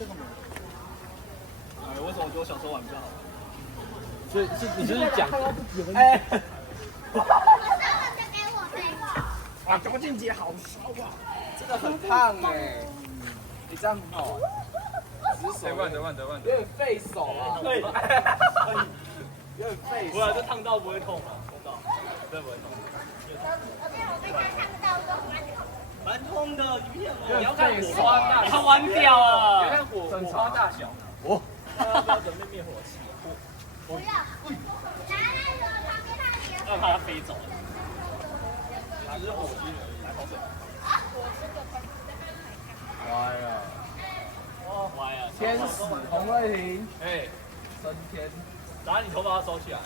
这个没有。哎，为什么我觉得我小时候玩比较好玩？所以你是讲，哎，给我这个。哇，高俊杰好烧啊！真的很烫哎，你这样很好玩。慢点，有点费手啊。对，有点费手。不然这烫到不会痛吗？痛到，真的不会痛。蛮痛的，你骗我！你要看火花大，它弯掉了。你看火花大小。我。要不要准备灭火器？不要。拿那个旁边那个。让它飞走。它是火星而已，来口水。歪呀！歪呀！天使红瑞婷，哎，升天。然后你头发要收起来。